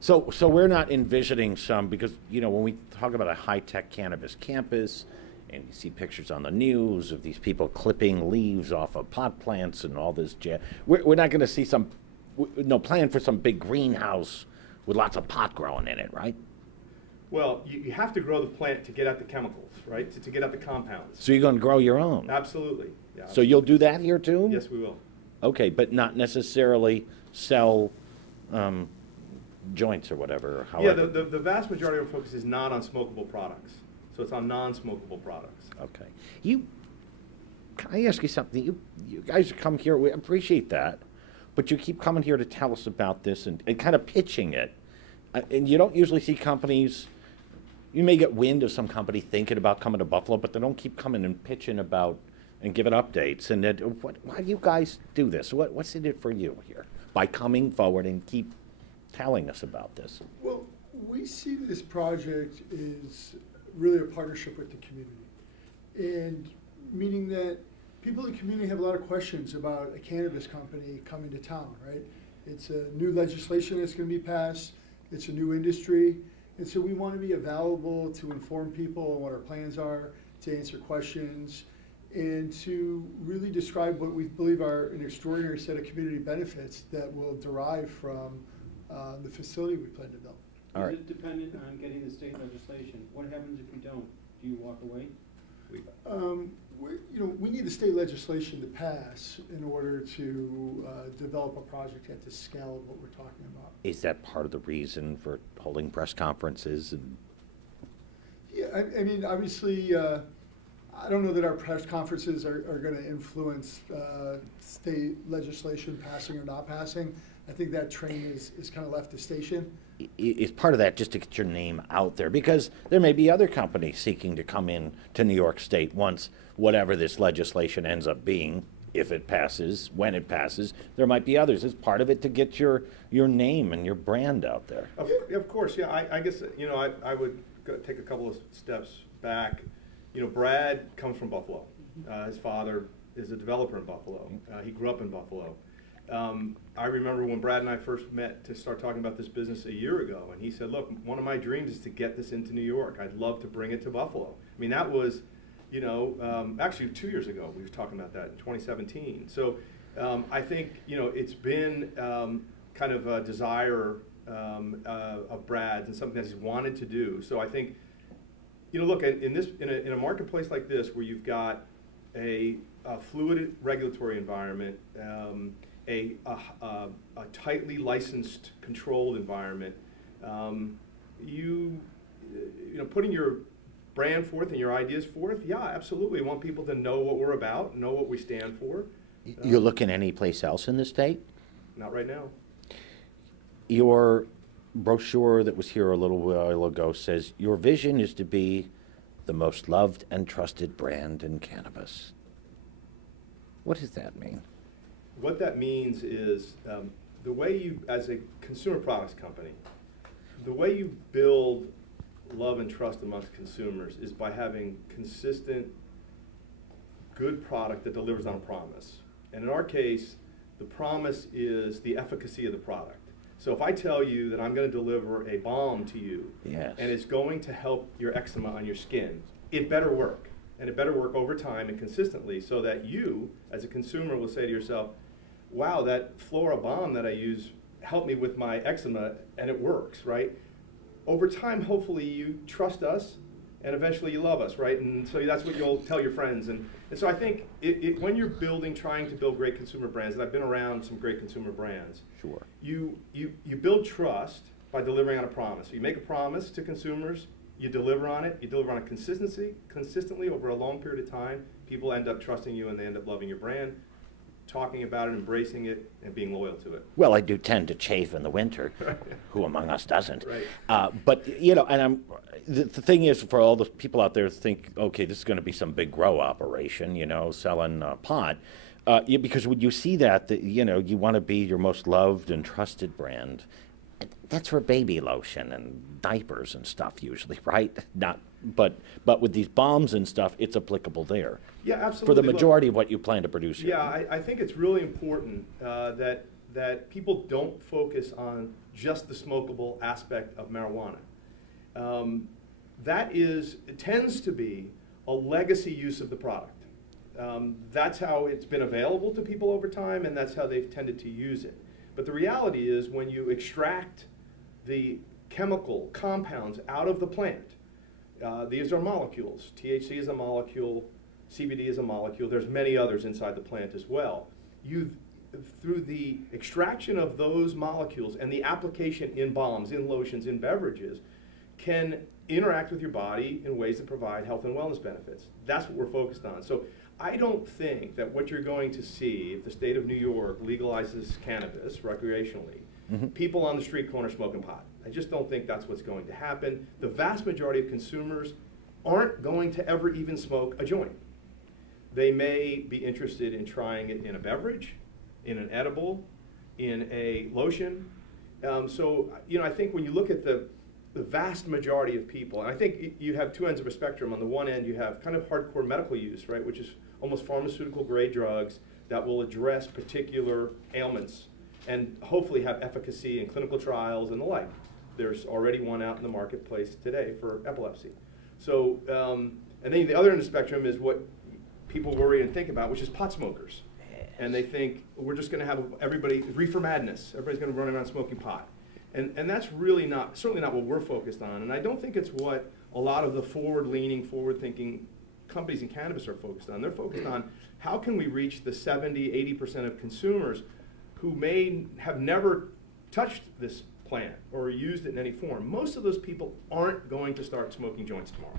So we're not envisioning some, because, you know, when we talk about a high-tech cannabis campus, and you see pictures on the news of these people clipping leaves off of pot plants and all this jazz, we're not going to see some, no plan for some big greenhouse with lots of pot growing in it, right? Well, you have to grow the plant to get at the chemicals, right? To get at the compounds. So you're going to grow your own? Absolutely. Yeah, So you'll do that here too? Yes, we will. Okay, but not necessarily sell joints or whatever. However. Yeah, the vast majority of our focus is not on smokable products. So it's on non-smokable products. Okay. Can I ask you something? You guys come here, we appreciate that, but you keep coming here to tell us about this and kind of pitching it. And you don't usually see companies, you may get wind of some company thinking about coming to Buffalo, but they don't keep coming and pitching about and giving updates. And why do you guys do this? What's in it for you here by coming forward and keep telling us about this? Well, we see this project is really a partnership with the community, and meaning that people in the community have a lot of questions about a cannabis company coming to town, right? It's a new legislation that's going to be passed. It's a new industry, and so we want to be available to inform people on what our plans are, to answer questions, and to really describe what we believe are an extraordinary set of community benefits that will derive from the facility we plan to build. All right. Is it dependent on getting the state legislation? What happens if we don't? Do you walk away? We need the state legislation to pass in order to develop a project at the scale of what we're talking about. Is that part of the reason for holding press conferences? And yeah, I mean, obviously, I don't know that our press conferences are going to influence state legislation passing or not passing. I think that train is kind of left the station. Is part of that just to get your name out there? Because there may be other companies seeking to come in to New York State once whatever this legislation ends up being, if it passes, when it passes. There might be others. Is part of it to get your name and your brand out there? Of course, yeah. I guess, I would take a couple of steps back. Brad comes from Buffalo. His father is a developer in Buffalo. He grew up in Buffalo. I remember when Brad and I first met to start talking about this business a year ago, and he said, look, one of my dreams is to get this into New York. I'd love to bring it to Buffalo. I mean, that was, actually 2 years ago, we were talking about that in 2017. So I think, it's been kind of a desire of Brad's and something that he's wanted to do. So I think, look, in a marketplace like this where you've got a fluid regulatory environment, a tightly licensed, controlled environment, putting your brand forth and your ideas forth, yeah, absolutely. We want people to know what we're about, know what we stand for. You're looking any place else in the state? Not right now. Your brochure that was here a little while ago says your vision is to be the most loved and trusted brand in cannabis. What does that mean? What that means is the way you, as a consumer products company, the way you build love and trust amongst consumers is by having consistent, good product that delivers on a promise. And in our case, the promise is the efficacy of the product. So if I tell you that I'm going to deliver a balm to you, yes, and it's going to help your eczema on your skin, it better work. And it better work over time and consistently so that you, as a consumer, will say to yourself, wow, that Flora balm that I use helped me with my eczema, and it works, right? Over time, hopefully, you trust us, and eventually you love us, right? And so that's what you'll tell your friends. And so I think when you're trying to build great consumer brands, and I've been around some great consumer brands, sure, you build trust by delivering on a promise. So you make a promise to consumers, you deliver on it, you deliver on it consistently over a long period of time. People end up trusting you, and they end up loving your brand, talking about it, embracing it, and being loyal to it. Well, I do tend to chafe in the winter. Who among us doesn't? Right. But, and the thing is, for all the people out there think, okay, this is going to be some big grow operation, selling pot. Because when you see that, you want to be your most loved and trusted brand. That's for baby lotion and diapers and stuff usually, right? But with these balms and stuff, it's applicable there. Yeah, absolutely. For the majority of what you plan to produce here. Yeah, I think it's really important that that people don't focus on just the smokable aspect of marijuana. It tends to be a legacy use of the product. That's how it's been available to people over time, and that's how they've tended to use it. But the reality is, when you extract the chemical compounds out of the plant, these are molecules. THC is a molecule, CBD is a molecule, there's many others inside the plant as well. Through the extraction of those molecules and the application in balms, in lotions, in beverages, can interact with your body in ways that provide health and wellness benefits. That's what we're focused on. So I don't think that what you're going to see if the state of New York legalizes cannabis recreationally, people on the street corner smoking pot. I just don't think that's what's going to happen. The vast majority of consumers aren't going to ever even smoke a joint. They may be interested in trying it in a beverage, in an edible, in a lotion. So, I think when you look at the vast majority of people, and I think you have two ends of a spectrum. On the one end, you have kind of hardcore medical use, right, which is almost pharmaceutical grade drugs that will address particular ailments and hopefully have efficacy in clinical trials and the like. There's already one out in the marketplace today for epilepsy. So, and then the other end of the spectrum is what people worry and think about, which is pot smokers. And they think we're just going to have everybody, reefer madness. Everybody's going to run around smoking pot. And that's really certainly not what we're focused on. And I don't think it's what a lot of the forward-leaning, forward-thinking companies in cannabis are focused on. They're focused on how can we reach the 70, 80% of consumers who may have never touched this plant or used it in any form. Most of those people aren't going to start smoking joints tomorrow.